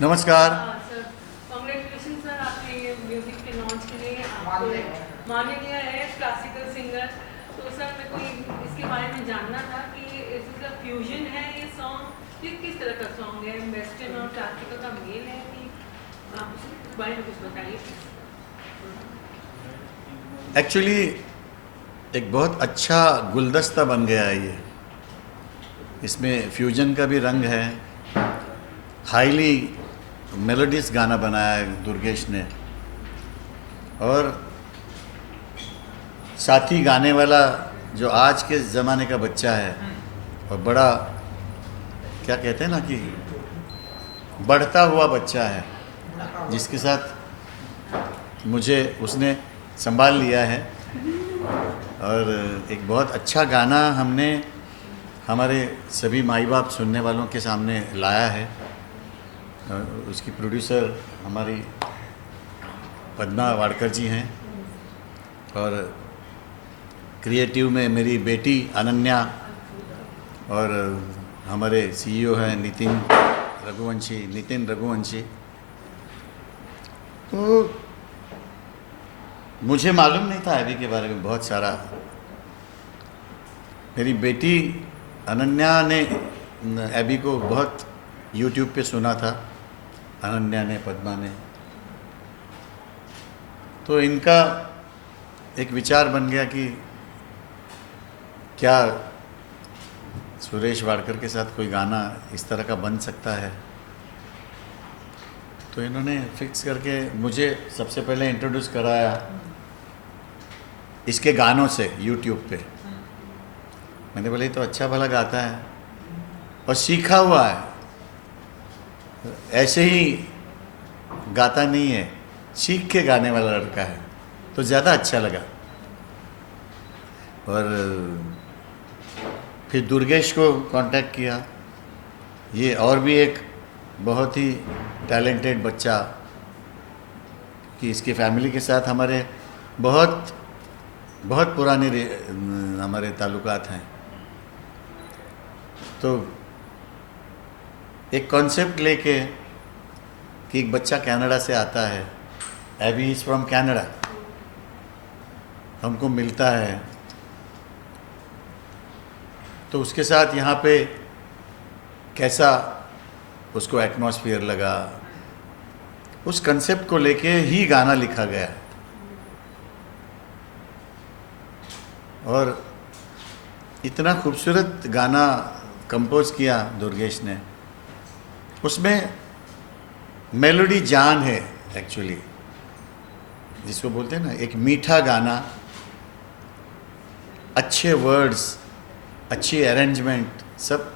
नमस्कार। Sir congratulation sir, आपने ये म्यूजिक के लॉन्च के लिए आपको मान्य किया है क्लासिकल सिंगर। तो सर मेरे को इसके बारे में जानना था कि इसका फ्यूजन है ये सॉन्ग, ये किस तरह का सॉन्ग है, वेस्टर्न और क्लासिकल का मेल है कि आप उसके बारे में कुछ बताइए। एक्चुअली एक बहुत अच्छा गुलदस्ता बन गया है ये। इसमें फ्यूजन का भी रंग है, हाईली मेलोडियस गाना बनाया है दुर्गेश ने, और साथ ही गाने वाला जो आज के ज़माने का बच्चा है और बड़ा क्या कहते हैं ना कि बढ़ता हुआ बच्चा है, जिसके साथ मुझे उसने संभाल लिया है। और एक बहुत अच्छा गाना हमने हमारे सभी माई बाप सुनने वालों के सामने लाया है। उसकी प्रोड्यूसर हमारी पद्मा वाडकर जी हैं, और क्रिएटिव में मेरी बेटी अनन्या, और हमारे सीईओ हैं नितिन रघुवंशी। तो मुझे मालूम नहीं था एबी के बारे में बहुत सारा। मेरी बेटी अनन्या ने एबी को बहुत यूट्यूब पे सुना था, अनन्या ने, पद्मा ने। तो इनका एक विचार बन गया कि क्या सुरेश वाडकर के साथ कोई गाना इस तरह का बन सकता है। तो इन्होंने फिक्स करके मुझे सबसे पहले इंट्रोड्यूस कराया इसके गानों से यूट्यूब पे। मैंने बोले तो अच्छा भला गाता है और सीखा हुआ है, ऐसे ही गाता नहीं है, सीख के गाने वाला लड़का है, तो ज़्यादा अच्छा लगा। और फिर दुर्गेश को कांटेक्ट किया। ये और भी एक बहुत ही टैलेंटेड बच्चा, कि इसकी फैमिली के साथ हमारे बहुत बहुत पुराने हमारे ताल्लुकात हैं। तो एक कॉन्सेप्ट लेके कि एक बच्चा कनाडा से आता है, एबी इज़ फ्रॉम कनाडा, हमको मिलता है, तो उसके साथ यहाँ पे कैसा उसको एटमॉस्फेयर लगा, उस कंसेप्ट को लेके ही गाना लिखा गया। और इतना खूबसूरत गाना कंपोज किया दुर्गेश ने। उसमें मेलोडी जान है एक्चुअली, जिसको बोलते हैं ना, एक मीठा गाना, अच्छे वर्ड्स, अच्छी अरेंजमेंट, सब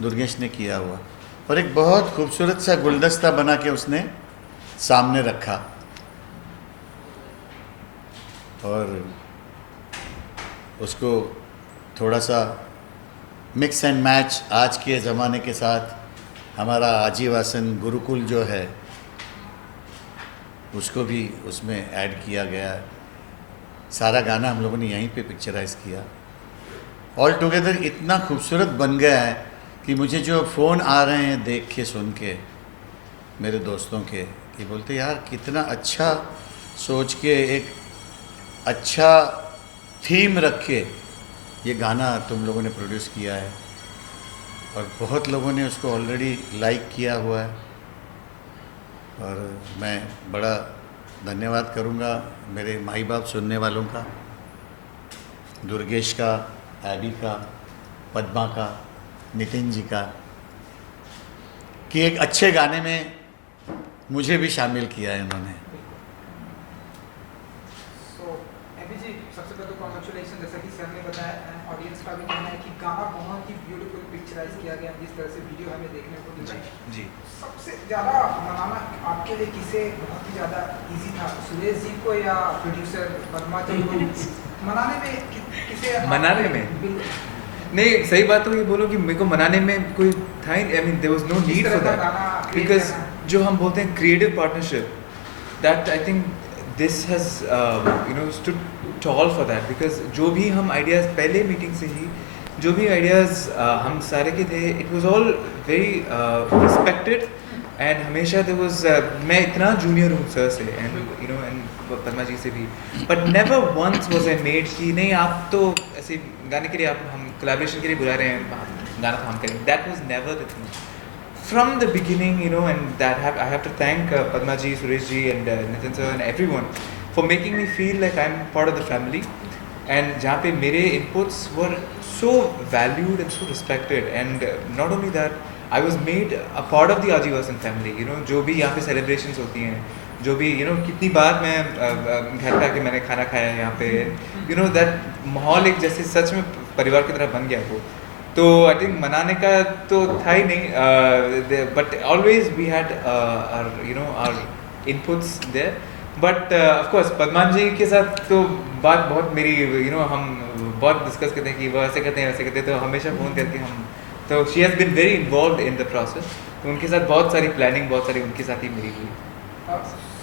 दुर्गेश ने किया हुआ, और एक बहुत खूबसूरत सा गुलदस्ता बना के उसने सामने रखा। और उसको थोड़ा सा मिक्स एंड मैच आज के ज़माने के साथ, हमारा आजीवासन गुरुकुल जो है उसको भी उसमें ऐड किया गया। सारा गाना हम लोगों ने यहीं पे पिक्चराइज़ किया। ऑल टुगेदर इतना खूबसूरत बन गया है कि मुझे जो फ़ोन आ रहे हैं देख के, सुन के, मेरे दोस्तों के, कि बोलते यार कितना अच्छा सोच के, एक अच्छा थीम रख के ये गाना तुम लोगों ने प्रोड्यूस किया है, और बहुत लोगों ने उसको ऑलरेडी लाइक किया हुआ है। और मैं बड़ा धन्यवाद करूँगा मेरे माई बाप सुनने वालों का, दुर्गेश का, एबी का, पद्मा का, नितिन जी का, कि एक अच्छे गाने में मुझे भी शामिल किया है इन्होंने। सबसे पहले तो कॉन्ग्रेचुलेशन, जैसा कि सर ने बताया, ऑडियंस का भी कहना है कि गाना बहुत ही ब्यूटीफुल पिक्चराइज किया गया, जिस तरह से वीडियो हमें देखने को मिला जी। सबसे ज़्यादा मनाना आपके लिए किसे बहुत ही ज़्यादा इजी था, सुरेश जी को या प्रोड्यूसर पद्मा जी को? मनाने में किसे? मनाने में नहीं, सही बात तो ये बोलो कि मेरे को मनाने में कोई था ही, I mean there was no need for that, because जो हम बोलते हैं creative partnership, that I think this has stood tall for that, because जो भी हम आइडियाज़ पहले मीटिंग से ही जो भी आइडियाज़ हम सारे के थे, it was all very respected and हमेशा there was मैं इतना जूनियर हूँ सर से and you know and Parma ji से भी, but never once was I made कि नहीं आप तो ऐसे गाने के लिए आप हम कोलैबोरेशन के लिए बुला रहे हैं, गाना तो हम करेंगे. That was never the thing from the beginning, you know, and that I have to thank Padma ji, Suresh ji and Nitin sir and everyone for making me feel like I'm part of the family. And जहाँ पे मेरे inputs were so valued and so respected, and not only that, I was made a part of the Ajivasan family. You know, जो भी यहाँ पे celebrations होती हैं, जो भी you know कितनी बार मैं घर पे आके मैंने खाना खाया है यहाँ पे, you know that माहौल एक जैसे सच में परिवार की तरह बन गया वो. तो आई थिंक मनाने का तो था ही नहीं, but always we had our inputs there. But of course Padman ji के साथ तो बात बहुत मेरी हम बहुत डिस्कस करते हैं कि वो ऐसे करते हैं वैसे करते हैं, तो हमेशा फ़ोन करके हम तो she has been very involve in the process. तो उनके साथ बहुत सारी प्लानिंग बहुत सारी उनके साथ ही मेरी हुई.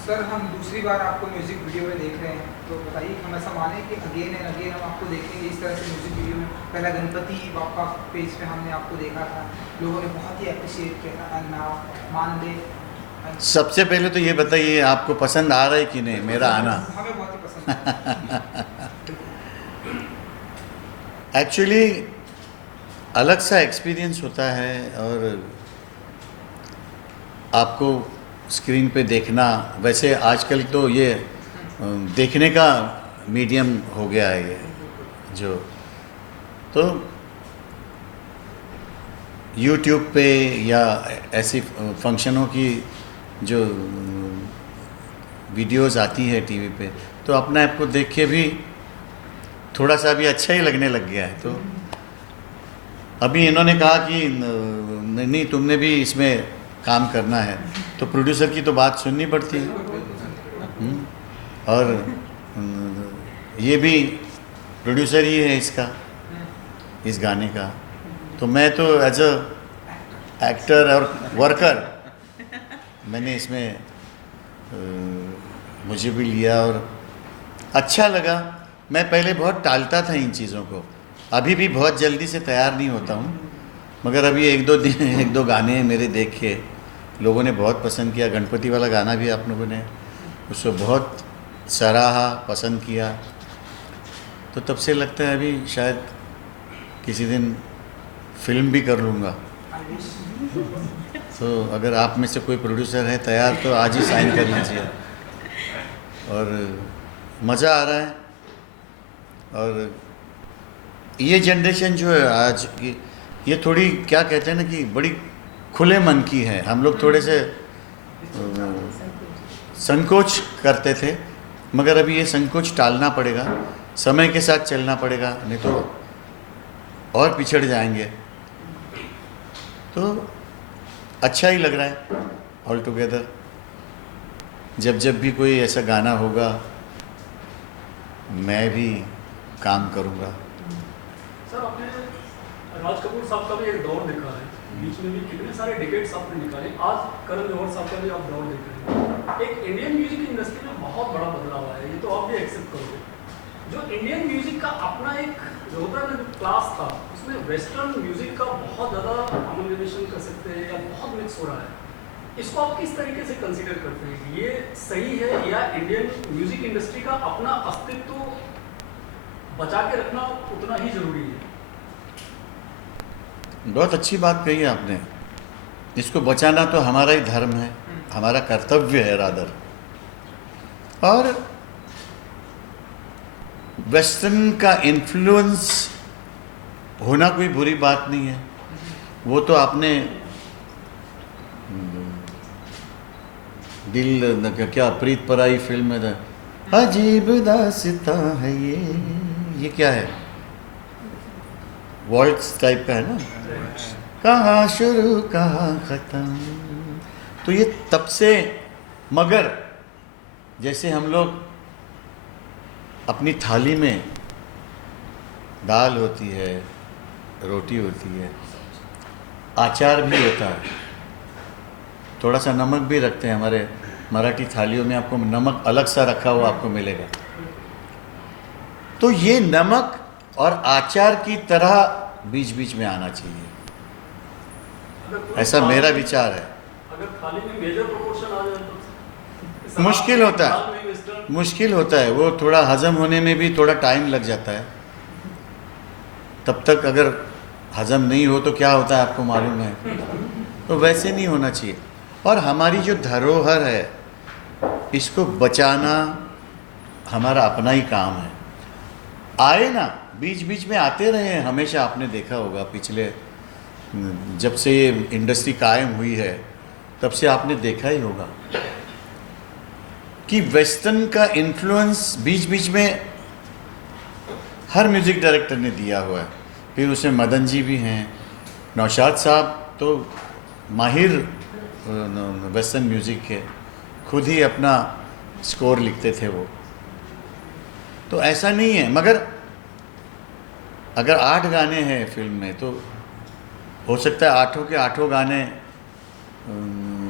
सर हम दूसरी बार आपको म्यूजिक वीडियो में देख रहे हैं, तो बताइए हम ऐसा माने कि अगेन एंड अगेन हम आपको देखेंगे इस तरह से म्यूजिक वीडियो में. पहला गणपति बापा पेज पे हमने आपको देखा था, लोगों ने बहुत ही अप्रिशिएट किया था. एंड नाउ मान ले. सबसे पहले तो ये बताइए आपको पसंद आ रहा है कि नहीं मेरा आना? हमें बहुत ही पसंद है. एक्चुअली अलग सा एक्सपीरियंस होता है, और आपको स्क्रीन पे देखना, वैसे आजकल तो ये देखने का मीडियम हो गया है ये जो, तो YouTube पे या ऐसी फंक्शनों की जो वीडियोस आती है टीवी पे, तो अपने आप को देख के भी थोड़ा सा भी अच्छा ही लगने लग गया है. तो अभी इन्होंने कहा कि नहीं तुमने भी इसमें काम करना है, तो प्रोड्यूसर की तो बात सुननी पड़ती है. और ये भी प्रोड्यूसर ही है इसका, इस गाने का. तो मैं तो एज अ एक्टर और वर्कर मैंने इसमें मुझे भी लिया और अच्छा लगा. मैं पहले बहुत टालता था इन चीज़ों को, अभी भी बहुत जल्दी से तैयार नहीं होता हूँ, मगर अभी एक दो गाने मेरे देख के लोगों ने बहुत पसंद किया. गणपति वाला गाना भी आप लोगों ने उसको बहुत सराहा, पसंद किया. तो तब से लगता है अभी शायद किसी दिन फिल्म भी कर लूँगा. तो अगर आप में से कोई प्रोड्यूसर है तैयार तो आज ही साइन कर लीजिए. और मज़ा आ रहा है. और ये जनरेशन जो है आज की, ये थोड़ी क्या कहते हैं ना कि बड़ी खुले मन की है. हम लोग थोड़े से संकोच करते थे, मगर अभी ये संकोच टालना पड़ेगा, समय के साथ चलना पड़ेगा, नहीं तो और पिछड़ जाएंगे. तो अच्छा ही लग रहा है ऑल टुगेदर. जब भी कोई ऐसा गाना होगा मैं भी काम करूँगा. सर आपने राज कपूर साहब का भी एक दौर देखा है, बीच में भी कितने सारे डिकेट्स आपने निकाले, आज करण जौहर साहब का भी आप दौर देख रहे हैं. एक इंडियन म्यूजिक इंडस्ट्री में बहुत बड़ा बदलाव आया है, ये तो आप भी एक्सेप्ट करोगे. जो इंडियन म्यूजिक का अपना एक जो होता है ना क्लास था, उसमें वेस्टर्न म्यूजिक का बहुत ज़्यादा अमोलिनेशन कर सकते हैं या बहुत मिक्स हो रहा है. इसको आप किस तरीके से कंसीडर करते हैं, ये सही है या इंडियन म्यूजिक इंडस्ट्री का अपना अस्तित्व बचा के रखना उतना ही जरूरी है? बहुत अच्छी बात कही आपने. इसको बचाना तो हमारा ही धर्म है, हमारा कर्तव्य है रादर. और वेस्टर्न का इन्फ्लुएंस होना कोई बुरी बात नहीं है. वो तो आपने दिल क्या प्रीत पराई फिल्म में था, अजीब दास्तां है ये क्या है, वॉल्ट्स टाइप का है ना, कहाँ शुरू कहाँ ख़त्म. तो ये तब से, मगर जैसे हम लोग अपनी थाली में दाल होती है, रोटी होती है, अचार भी होता है, थोड़ा सा नमक भी रखते हैं. हमारे मराठी थालियों में आपको नमक अलग सा रखा हुआ आपको मिलेगा. तो ये नमक और आचार की तरह बीच बीच में आना चाहिए, ऐसा मेरा विचार है. अगर थाली में मेजर प्रोपोर्शन आ जाए तो मुश्किल होता है, दाल में वेस्टर्न मुश्किल होता है, वो थोड़ा हजम होने में भी थोड़ा टाइम लग जाता है। तब तक अगर हजम नहीं हो तो क्या होता है आपको मालूम है, तो वैसे नहीं होना चाहिए। और हमारी जो धरोहर है इसको बचाना हमारा अपना ही काम है। आए ना, बीच बीच में आते रहे हैं, हमेशा आपने देखा होगा पिछले जब से ये इंडस्ट्री कायम हुई है तब से आपने देखा ही होगा कि वेस्टर्न का इन्फ्लुएंस बीच बीच में हर म्यूज़िक डायरेक्टर ने दिया हुआ है। फिर उसमें मदन जी भी हैं, नौशाद साहब तो माहिर वेस्टर्न म्यूज़िक के, खुद ही अपना स्कोर लिखते थे वो। तो ऐसा नहीं है, मगर अगर 8 गाने हैं फिल्म में तो हो सकता है 8 के 8 गाने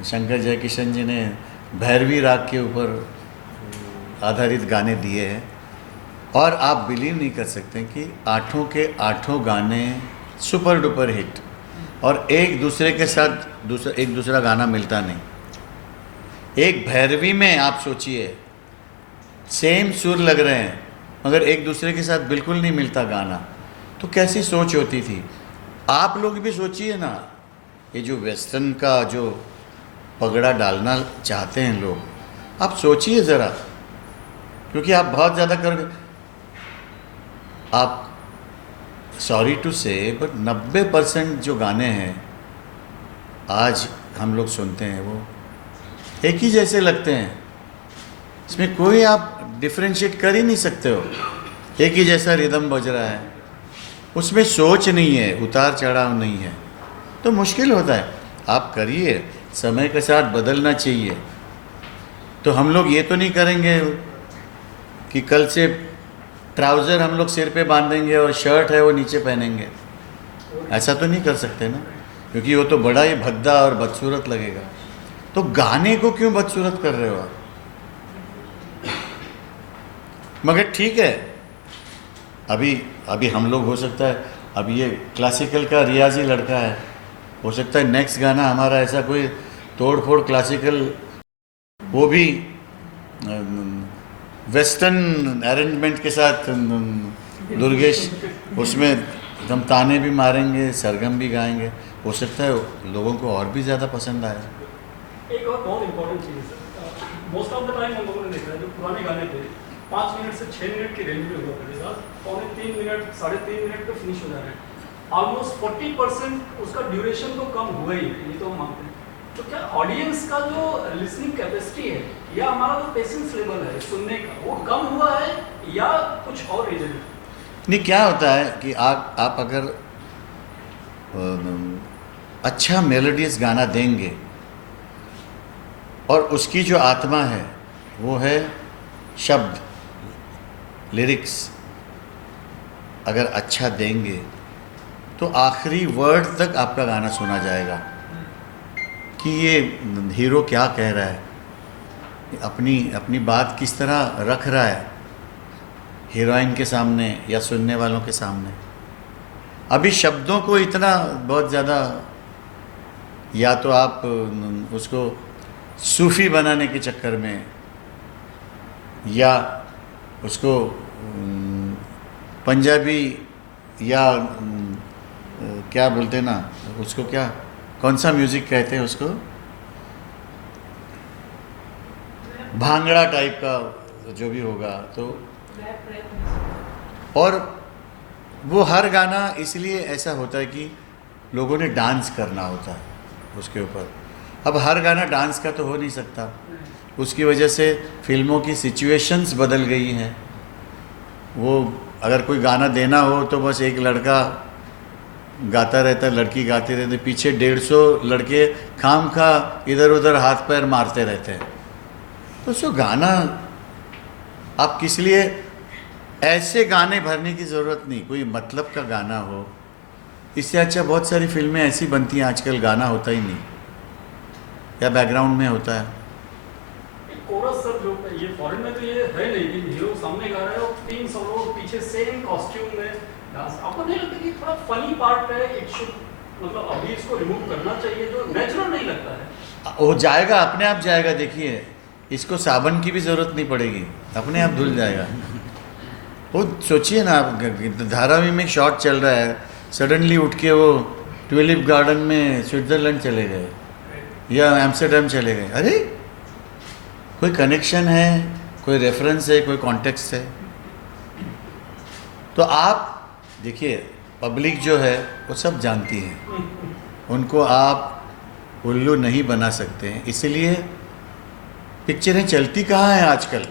शंकर जयकिशन जी ने भैरवी राग के ऊपर आधारित गाने दिए हैं। और आप बिलीव नहीं कर सकते कि 8 के 8 गाने सुपर डुपर हिट, और एक दूसरे के साथ एक दूसरा गाना मिलता नहीं। एक भैरवी में आप सोचिए सेम सुर लग रहे हैं मगर एक दूसरे के साथ बिल्कुल नहीं मिलता गाना, तो कैसी सोच होती थी। आप लोग भी सोचिए ना, ये जो वेस्टर्न का जो पगड़ा डालना चाहते हैं लोग, आप सोचिए ज़रा, क्योंकि आप बहुत ज़्यादा आप सॉरी टू से बट 90% जो गाने हैं आज हम लोग सुनते हैं वो एक ही जैसे लगते हैं। इसमें कोई आप डिफ्रेंशिएट कर ही नहीं सकते हो, एक ही जैसा रिदम बज रहा है, उसमें सोच नहीं है, उतार चढ़ाव नहीं है, तो मुश्किल होता है। आप करिए, समय के साथ बदलना चाहिए। तो हम लोग ये तो नहीं करेंगे कि कल से ट्राउज़र हम लोग सिर पे बांधेंगे और शर्ट है वो नीचे पहनेंगे, ऐसा तो नहीं कर सकते ना, क्योंकि वो तो बड़ा ही भद्दा और बदसूरत लगेगा। तो गाने को क्यों बदसूरत कर रहे हो आप? मगर ठीक है, अभी हम लोग हो सकता है, अभी ये क्लासिकल का रियाजी लड़का है, हो सकता है नेक्स्ट गाना हमारा ऐसा कोई तोड़ फोड़ क्लासिकल, वो भी वेस्टर्न अरेंजमेंट के साथ दुर्गेश उसमें हम ताने भी मारेंगे, सरगम भी गाएंगे, हो सकता है लोगों को और भी ज़्यादा पसंद आए। एक और बहुत इंपॉर्टेंट चीज़ है, मोस्ट ऑफ द टाइम हम लोगों ने देखा है जो पुराने गाने थे 5 मिनट से 6 मिनट की रेंज में हुआ करेगा, 2.5 मिनट 3.5 मिनट पे फिनिश हो जा रहे हैं। ऑलमोस्ट 40% उसका ड्यूरेशन तो कम हुआ ही है, ये तो हम मानते हैं। तो क्या ऑडियंस का जो लिसनिंग कैपेसिटी है या हमारा जो पेशेंस लेवल है सुनने का, वो कम हुआ है या कुछ और रीजन है? नहीं, क्या होता है कि आप अगर अच्छा मेलोडियस गाना देंगे और उसकी जो आत्मा है वो है शब्द, लिरिक्स, अगर अच्छा देंगे तो आखिरी वर्ड तक आपका गाना सुना जाएगा कि ये हीरो क्या कह रहा है, अपनी बात किस तरह रख रहा है हीरोइन के सामने या सुनने वालों के सामने। अभी शब्दों को इतना बहुत ज़्यादा, या तो आप उसको सूफ़ी बनाने के चक्कर में, या उसको पंजाबी या क्या बोलते हैं ना उसको, क्या कौन सा म्यूज़िक कहते हैं उसको, भांगड़ा टाइप का जो भी होगा, तो और वो हर गाना इसलिए ऐसा होता है कि लोगों ने डांस करना होता है उसके ऊपर। अब हर गाना डांस का तो हो नहीं सकता, उसकी वजह से फिल्मों की सिचुएशंस बदल गई हैं। वो अगर कोई गाना देना हो तो बस एक लड़का गाता रहता है, लड़की गाती रहती है, पीछे 150 लड़के खाम खा इधर उधर हाथ पैर मारते रहते हैं। तो उसको गाना आप किस लिए, ऐसे गाने भरने की ज़रूरत नहीं, कोई मतलब का गाना हो। इससे अच्छा बहुत सारी फिल्में ऐसी बनती हैं आजकल, गाना होता ही नहीं या बैकग्राउंड में होता है। कोरस सर जो ये फॉरेन में तो ये है नहीं कि हीरो सामने गा रहा है और 3 लोग पीछे सेम कॉस्ट्यूम में डांस, आपको नहीं लगता कि थोड़ा फनी पार्ट है, इट शुड मतलब अभी इसको रिमूव करना चाहिए जो नेचुरल नहीं लगता है? वो जाएगा, अपने आप जाएगा। देखिए, इसको साबन की भी ज़रूरत नहीं पड़ेगी, अपने आप धुल जाएगा। वो सोचिए ना, आप धारावी में शॉट चल रहा है, सडनली उठ के वो ट्यूलिप गार्डन में स्विट्ज़रलैंड चले गए या एम्स्टर्डम चले गए। अरे कोई कनेक्शन है, कोई रेफरेंस है, कोई कॉन्टेक्स्ट है। तो आप देखिए, पब्लिक जो है वो सब जानती है, उनको आप उल्लू नहीं बना सकते हैं। इसलिए पिक्चरें चलती कहाँ हैं आजकल?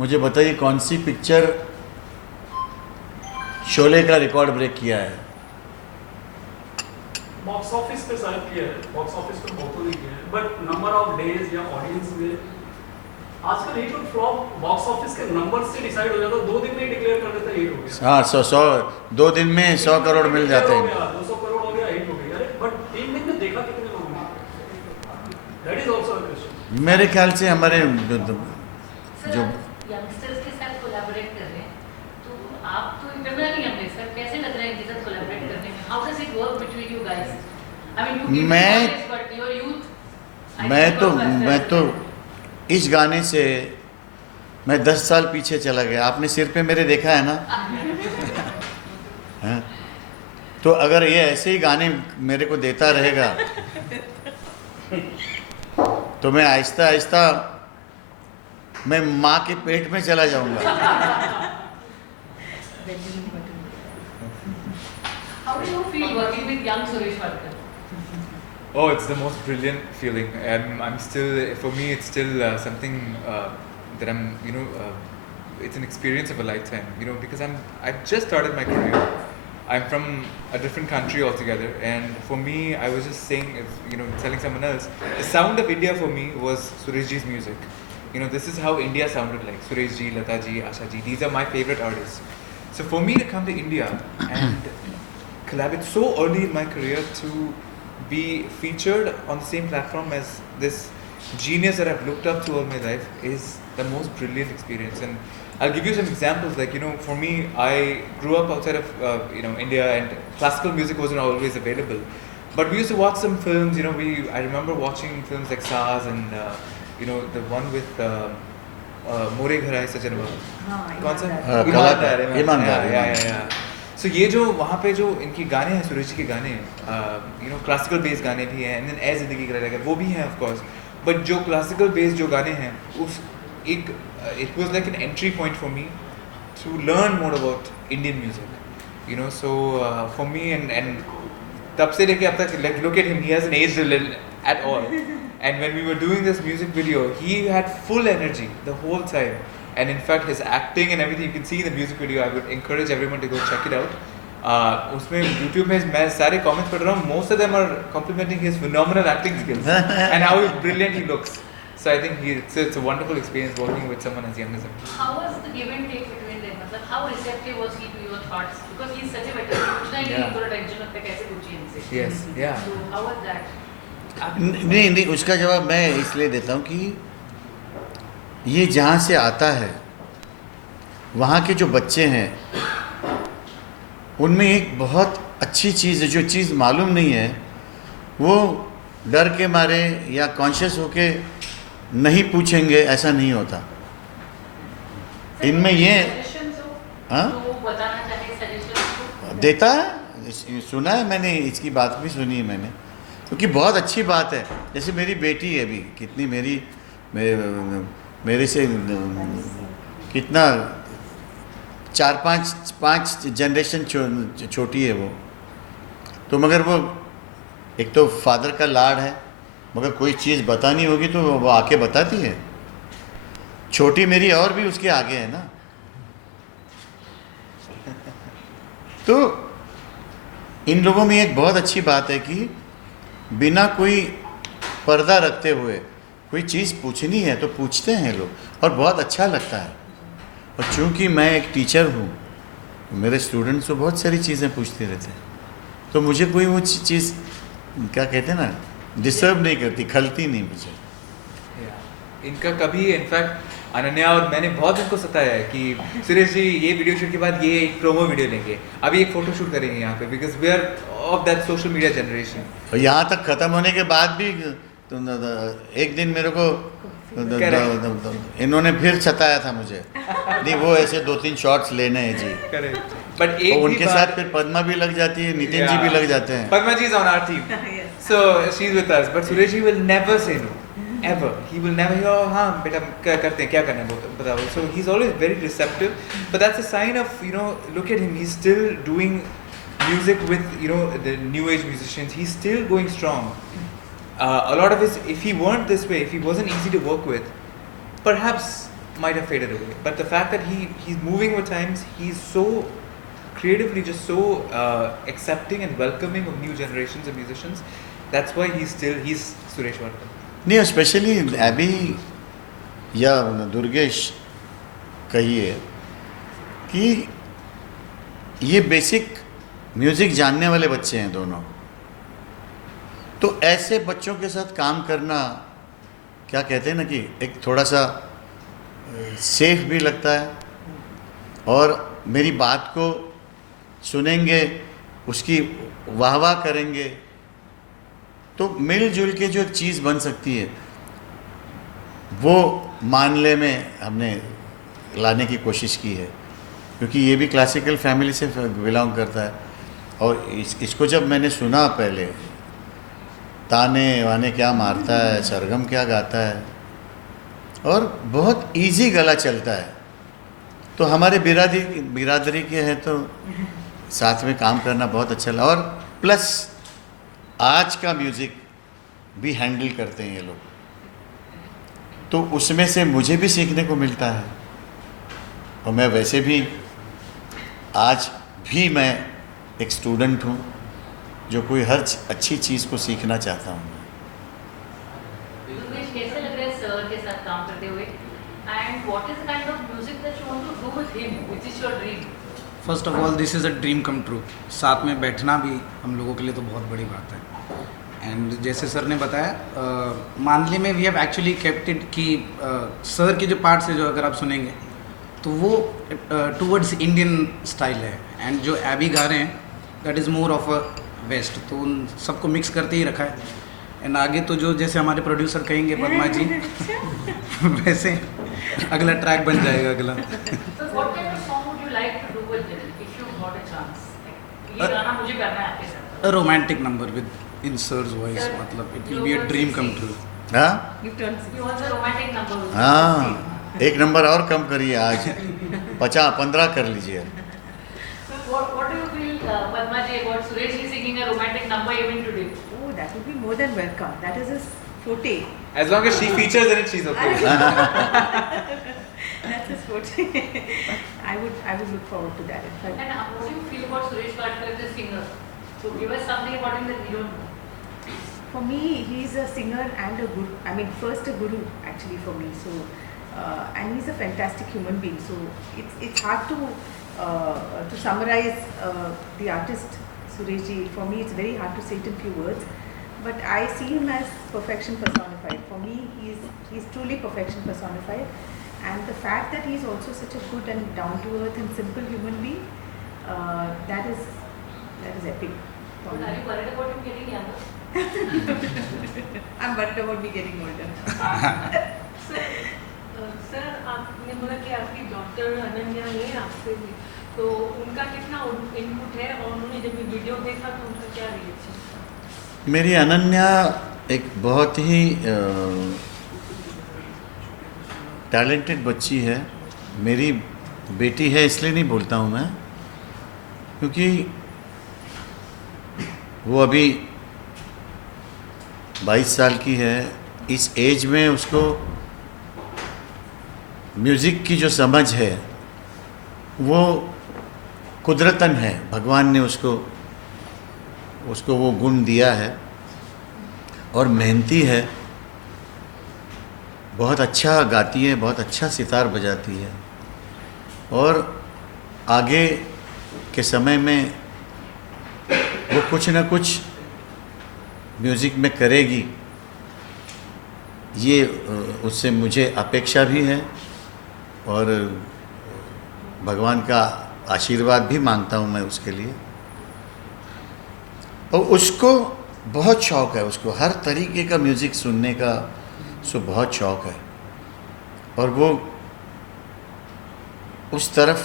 मुझे बताइए, कौन सी पिक्चर शोले का रिकॉर्ड ब्रेक किया है? बॉक्स ऑफिस पे शायद किया है, बॉक्स ऑफिस पे बहुत नहीं किया है, बट नंबर ऑफ डेज या ऑडियंस में आजकल हिट और फ्लॉप बॉक्स ऑफिस के नंबर से डिसाइड हो जाता है। 2 दिन में डिक्लेयर कर देते हैं हिट हो गया। हाँ, 2 दिन में 100 करोड़ मिल जाते हैं। 200 करोड़ हो गया, हिट हो गया। अरे बट 3 दिन में देखा कितने लोगों ने? That is also a question. मेरे ख्याल से हमारे जो यंगस्टर्स के साथ कोलैबोरेट कर रहे हैं, तो आप तो इतना नहीं होंगे सर, कैसे लग रहा है इनके साथ कोलैबोरेट करने में? How does it work between you guys? I mean to give मैं- बट योर यूथ, मैं तो इस गाने से मैं 10 साल पीछे चला गया। आपने सिर पे मेरे देखा है ना? हाँ? तो अगर ये ऐसे ही गाने मेरे को देता रहेगा तो मैं आहिस्ता आहिस्ता मैं माँ के पेट में चला जाऊंगा। How do you feel working with young Suresh Wadkar? Oh, it's the most brilliant feeling, and I'm still, for me, it's still something that I'm, it's an experience of a lifetime, because I've just started my career. I'm from a different country altogether, and for me, I was just saying, telling someone else, the sound of India for me was Suresh Ji's music. This is how India sounded like. Suresh Ji, Lata Ji, Asha Ji, these are my favorite artists. So for me to come to India and collaborate so early in my career to be featured on the same platform as this genius that I've looked up to all my life is the most brilliant experience. And I'll give you some examples. Like, for me, I grew up outside of, India, and classical music wasn't always available. But we used to watch some films, I remember watching films like Saaz and, the one with More Ghar Aaye Sajanwa. कौन सा? कलाकार, ईमानदार। Yeah. So ये जो वहाँ पे जो इनके गाने हैं, सुरेश जी के गाने, क्लासिकल बेस गाने भी हैं, एंड देन ए ज़िंदगी का रहेगा, वो भी हैं ऑफ कोर्स। बट जो क्लासिकल बेस जो गाने हैं, it was like an entry point for me to learn more about Indian music, so for me and तब से लेके अब तक, like look at him, he hasn't aged at all. And when we were doing this music video, he had full energy the whole time. And in fact, his acting and everything, you can see in the music video. I would encourage everyone to go check it out. उसमें YouTube में मैं सारे comments पढ़ रहा हूँ. Most of them are complimenting his phenomenal acting skills and how brilliant he looks. So I think it's a wonderful experience working with someone as young as him. How was the give and take between them? मतलब how receptive was he to your thoughts? Because he is such a veteran. पूछना ही नहीं, थोड़ा tension लगता है कैसे पूछिए इनसे. Yes, yeah. So how was that? नहीं, उसका जवाब मैं इसलिए देता हूँ कि ये जहाँ से आता है, वहाँ के जो बच्चे हैं, उनमें एक बहुत अच्छी चीज़ है, जो चीज़ मालूम नहीं है, वो डर के मारे या कॉन्शियस होके नहीं पूछेंगे, ऐसा नहीं होता। इनमें ये हाँ तो बताना चाहे सजेशन देता है, सुना है मैंने, इसकी बात भी सुनी है मैंने, क्योंकि बहुत अच्छी बात है। जैसे मेरी बेटी है अभी, कितनी मेरे से कितना 4-5 जनरेशन छोटी है वो, तो मगर वो एक तो फादर का लाड है, मगर कोई चीज़ बतानी होगी तो वो आके बताती है। छोटी मेरी और भी उसके आगे है ना। तो इन लोगों में एक बहुत अच्छी बात है कि बिना कोई पर्दा रखते हुए कोई चीज़ पूछनी है तो पूछते हैं लोग, और बहुत अच्छा लगता है। और चूँकि मैं एक टीचर हूँ, मेरे स्टूडेंट्स को बहुत सारी चीज़ें पूछते रहते हैं, तो मुझे कोई वो चीज़ क्या कहते हैं ना, डिस्टर्ब नहीं करती, खलती नहीं मुझे। इनका कभी इनफैक्ट अनन्या और मैंने बहुत इनको सताया है कि सुरेश जी ये वीडियो शूट के बाद ये एक प्रोमो वीडियो लेंगे, अभी एक फोटो शूट करेंगे यहाँ पे, because we are of that social media generation. और यहाँ तक ख़त्म होने के बाद भी एक दिन मेरे को इन्होंने फिर सताया था मुझे, नहीं वो ऐसे 2-3 शॉट्स लेने हैं जी। करेक्ट, बट तो उनके साथ फिर पद्मा भी लग जाती है, नितिन जी भी लग जाते हैं। Padma ji is on our team, so she's with us, but Suresh ji will never say no, ever. He will never hear, हाँ बेटा करते हैं, क्या करना है बताओ. So he's always very receptive, but that's a sign of, you know, look at him, he's still doing music with, you know, the new age musicians. He's still going strong. A lot of his, if he weren't this way, if he wasn't easy to work with, perhaps might have faded away. But the fact that he's moving with times, he's so creatively just so accepting and welcoming of new generations of musicians. That's why he's Suresh Varkar. नहीं, specially AB या दुर्गेश कहिए कि ये basic music जानने वाले बच्चे हैं दोनों, तो ऐसे बच्चों के साथ काम करना क्या कहते हैं ना कि एक थोड़ा सा सेफ भी लगता है, और मेरी बात को सुनेंगे, उसकी वाह करेंगे, तो मिलजुल के जो एक चीज़ बन सकती है वो मानले में हमने लाने की कोशिश की है, क्योंकि ये भी क्लासिकल फैमिली से बिलोंग करता है। और इसको जब मैंने सुना पहले, ताने वाने क्या मारता है, सरगम क्या गाता है, और बहुत इजी गला चलता है, तो हमारे बिरादरी के हैं तो साथ में काम करना बहुत अच्छा लगा। और प्लस आज का म्यूज़िक भी हैंडल करते हैं ये लोग, तो उसमें से मुझे भी सीखने को मिलता है। और मैं वैसे भी आज भी मैं एक स्टूडेंट हूँ जो कोई हर अच्छी चीज़ को सीखना चाहता हूँ। कैसा लग रहा है सर के साथ काम करते हुए, and what is the kind of music that you want to do with him, which is your dream? First of all this is a dream come true. साथ में बैठना भी हम लोगों के लिए तो बहुत बड़ी बात है। एंड जैसे सर ने बताया, मानली में we have actually kept it कि सर के जो पार्ट्स है, जो अगर आप सुनेंगे तो वो टूवर्ड्स इंडियन स्टाइल है, एंड जो एबी गा रहे हैं that is more of a west, तो उन सबको मिक्स करते ही रखा है। एंड आगे तो जो जैसे हमारे प्रोड्यूसर कहेंगे पद्मा जी वैसे अगला ट्रैक बन जाएगा अगला। So what kind of song would you like to do with him if you got a chance? ये गाना मुझे करना है आपके साथ। A romantic number with in sir's voice, मतलब it will be a dream come true. हाँ You want a romantic number with him? हाँ, एक नंबर और कम करिए, आज 15 कर लीजिए। So what do you feel, Padma ji, about Suresh ji singing a romantic number even today? Oh, that would be more than welcome. That is his forte. As long as she features in it, she's okay. That's his forte. I would look forward to that. In fact, And what do you feel about Suresh Varkar as a singer? So give us something about him that we don't know. for me, he's a singer and a guru. I mean, first a guru actually for me. So, and he's a fantastic human being. So it's hard to summarize the artist Suresh ji. For me, it's very hard to say it in few words. But I see him as perfection personified. For me, he's truly perfection personified. And the fact that he's also such a good and down-to-earth and simple human being, that is epic. for But me. are you worried about him getting younger? I'm worried about me getting older. Sir आपने बोला कि आपकी doctor Ananya है आपसे भी, तो उनका कितना इनपुट है, और उन्होंने जब ये वीडियो देखा तो उनका क्या रिएक्शन था? मेरी अनन्या एक बहुत ही टैलेंटेड बच्ची है, मेरी बेटी है इसलिए नहीं बोलता हूँ मैं, क्योंकि वो अभी 22 साल की है। इस एज में उसको म्यूज़िक की जो समझ है वो कुदरतन है, भगवान ने उसको वो गुण दिया है, और मेहनती है, बहुत अच्छा गाती है, बहुत अच्छा सितार बजाती है, और आगे के समय में वो कुछ ना कुछ म्यूज़िक में करेगी। ये उससे मुझे अपेक्षा भी है और भगवान का आशीर्वाद भी मांगता हूँ मैं उसके लिए। और उसको बहुत शौक़ है, उसको हर तरीके का म्यूज़िक सुनने का उसको बहुत शौक़ है और वो उस तरफ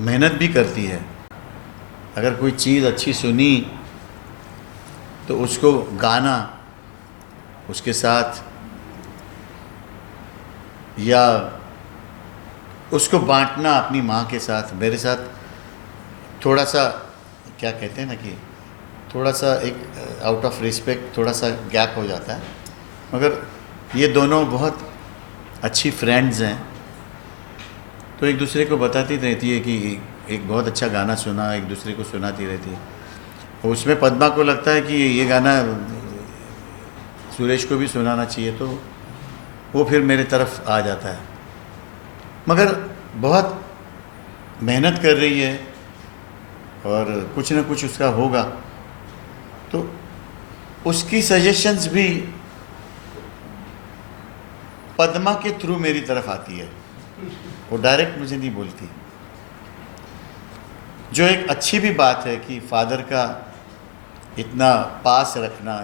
मेहनत भी करती है। अगर कोई चीज़ अच्छी सुनी तो उसको गाना, उसके साथ या उसको बांटना अपनी माँ के साथ। मेरे साथ थोड़ा सा क्या कहते हैं ना कि थोड़ा सा एक आउट ऑफ रिस्पेक्ट थोड़ा सा गैप हो जाता है, मगर ये दोनों बहुत अच्छी फ्रेंड्स हैं तो एक दूसरे को बताती रहती है कि एक बहुत अच्छा गाना सुना, एक दूसरे को सुनाती रहती है। और उसमें पद्मा को लगता है कि ये गाना सुरेश को भी सुनाना चाहिए तो वो फिर मेरे तरफ आ जाता है। मगर बहुत मेहनत कर रही है और कुछ ना कुछ उसका होगा तो उसकी सजेशंस भी पद्मा के थ्रू मेरी तरफ आती है, वो डायरेक्ट मुझे नहीं बोलती। जो एक अच्छी भी बात है कि फादर का इतना पास रखना,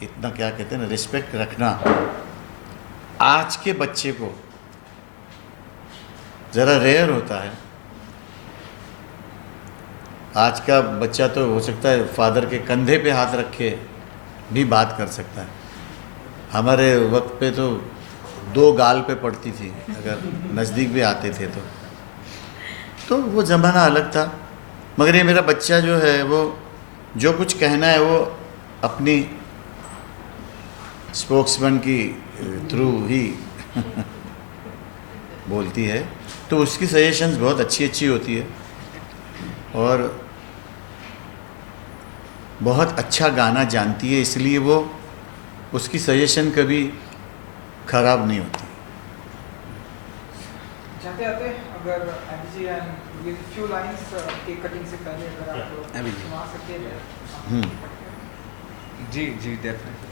इतना क्या कहते हैं ना रिस्पेक्ट रखना आज के बच्चे को ज़रा रेयर होता है। आज का बच्चा तो हो सकता है फादर के कंधे पे हाथ रख के भी बात कर सकता है। हमारे वक्त पे तो 2 गाल पे पड़ती थी अगर नज़दीक भी आते थे तो वो ज़माना अलग था। मगर ये मेरा बच्चा जो है वो जो कुछ कहना है वो अपनी स्पोक्समैन की थ्रू ही बोलती है तो उसकी सजेशंस बहुत अच्छी होती है और बहुत अच्छा गाना जानती है, इसलिए वो उसकी सजेशन कभी ख़राब नहीं होती। जाते जाते अगर ABG and few lines cake cutting से पहले अगर आप सुना सकते हैं। जी डेफिनेटली।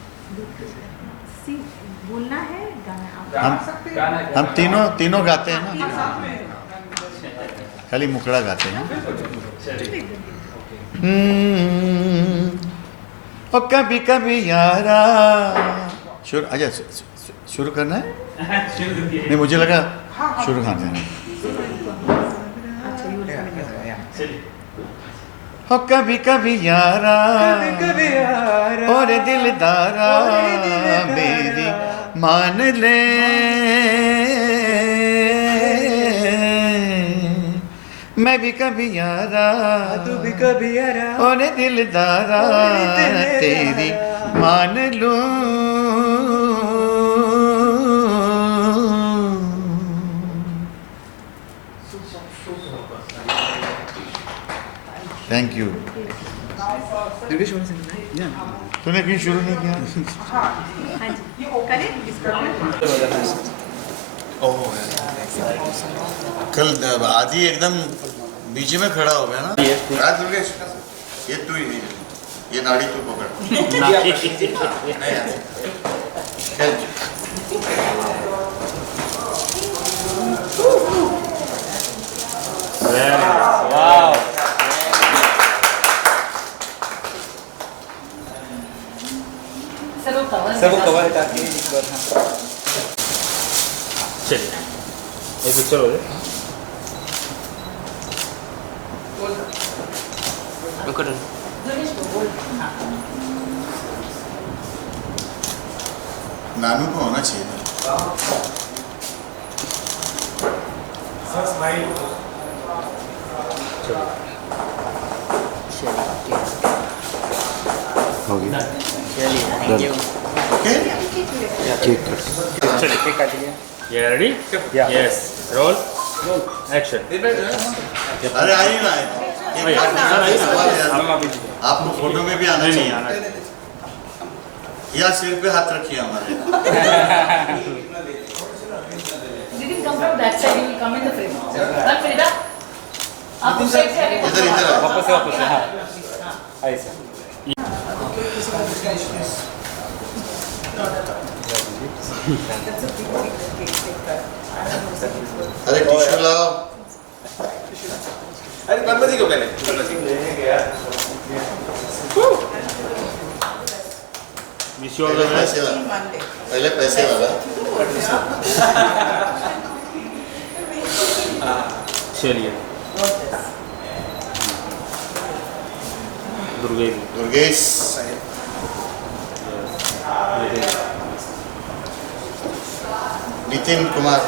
बोलना है गाना आप गा सकते हैं। हम तीनों गाते हैं ना, साथ में खाली मुखड़ा गाते हैं। और कभी कभी यारा शुरू अच्छा शुरू करना है? नहीं मुझे लगा शुरू करना है। हो कभी कभी यारा और दिलदारा मेरी मान ले, मैं भी कभी यारा तू भी कभी यारा और दिलदारा तेरी मान लूं। Thank you. तूने क्यों शुरू नहीं किया? हाँ जी करें इसका कल आदि एकदम बीच में खड़ा हो गया ना। राज दुर्गेश ये तू ही ये नाड़ी तू पकड़। सर वो कवर हटा के एक बार। चलिए एक पिक्चर हो जाए। नानू को होना चाहिए था। Yeah, ready? Yeah. Yes. Roll. Action. अरे आइए ना आपको फोटो में भी आना चाहिए या सिर पे हाथ रखिए हमारे। Didn't come from that side, you will come in the frame. Run, Farida. आप उस साइड से आगे इधर इधर वापस हाँ ऐसा। That's a big cake like that. I don't know, so it's good. अरे टिश्यू लाओ. अरे गणपति को पहले विश यू ऑल द पहले बेस्ट. पैसे वाला. In one day. पहले पैसे वाला. चलिए दुर्गे जी. दुर्गेश. नितिन कुमार.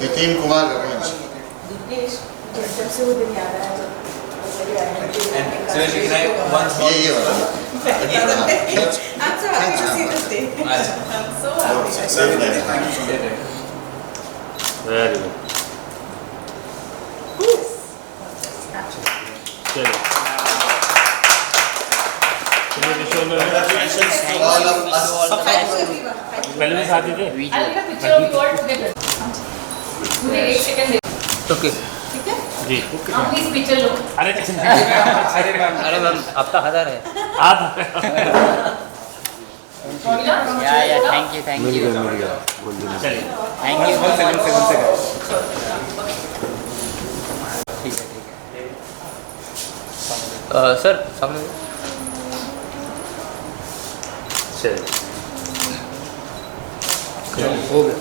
नितिन कुमार रघुवंश. दुर्गेश, जब से वो दिन याद आया जब Suresh, can I once more? ये वाला. I'm so happy to see this day. I'm so happy. Safe life. Very good. चलिए wish you all the best. Congratulations to all of us. Thank you everyone. Thank you. पहले भी साथ ही थे. I'll take a picture of you all together. मुझे 1 second दे. Okay ठीक है? जी. हम please picture लो. अरे अरे मैम अब तो 1000 है. आप या थैंक यू चलिए थैंक यू. ठीक है सर सामने चलिए हो गया.